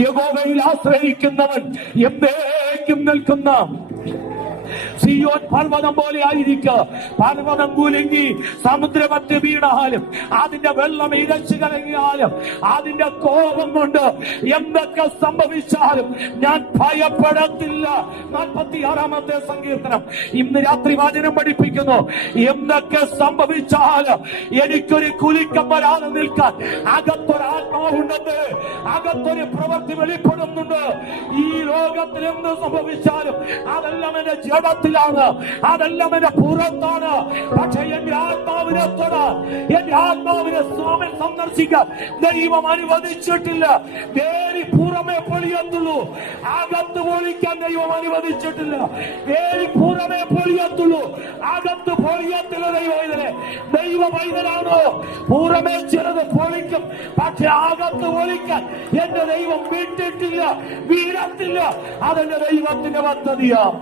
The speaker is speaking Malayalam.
യഹോവയിൽ ആശ്രയിക്കുന്നവൻ എന്നേക്കും നിൽക്കുന്ന സിയോൻ പർവ്വതം പോലെ ആയിരിക്കുക. പർവ്വതം കുലുങ്ങി സമുദ്രമറ്റ് വീണാലും, അതിന്റെ വെള്ളം ഇരച്ചു കലങ്ങിയാലും, അതിന്റെ കോപം കൊണ്ട് എന്തൊക്കെ സംഭവിച്ചാലും ഞാൻ ഭയപ്പെടത്തില്ല. 46-ാമത്തെ സങ്കീർത്തനം ഇന്ന് രാത്രി വചനം പഠിപ്പിക്കുന്നു. എന്തൊക്കെ സംഭവിച്ചാലും എനിക്കൊരു കുലുക്കം വരാതെ നിൽക്കാൻ അകത്തൊരു ആത്മാവുണ്ടെന്ന്, അകത്തൊരു പ്രവൃത്തി വെളിപ്പെടുന്നുണ്ട്. ഈ ലോകത്തിൽ എന്ത് സംഭവിച്ചാലും അതെല്ലാം എന്റെ ജഡത്തിലാണ്, അതെല്ലാം എന്റെ പുറത്താണ്. പക്ഷെ എന്റെ ആത്മാവിനെ തൊടാൻ, എന്റെ ആത്മാവിനെ സ്വാമി സന്ദർശിക്കാൻ ദൈവം അനുവദിച്ചിട്ടില്ല. വേലി പുറമെ പൊളിയത്തുള്ളൂ, അകത്ത് പൊളിക്കാൻ ദൈവം അനുവദിച്ചിട്ടില്ല. വേലി പുറമെ പൊളിയത്തുള്ളൂ, അകത്ത് പൊളിയത്തില്ല. ദൈവ പൈതലാണോ? പുറമെ ചിലത് പൊളിക്കും, പക്ഷെ അകത്ത് പൊളിക്കാൻ എന്റെ ദൈവം വിട്ടിട്ടില്ല, വീഴത്തില്ല. അതെന്റെ ദൈവത്തിന്റെ പദ്ധതിയാണ്.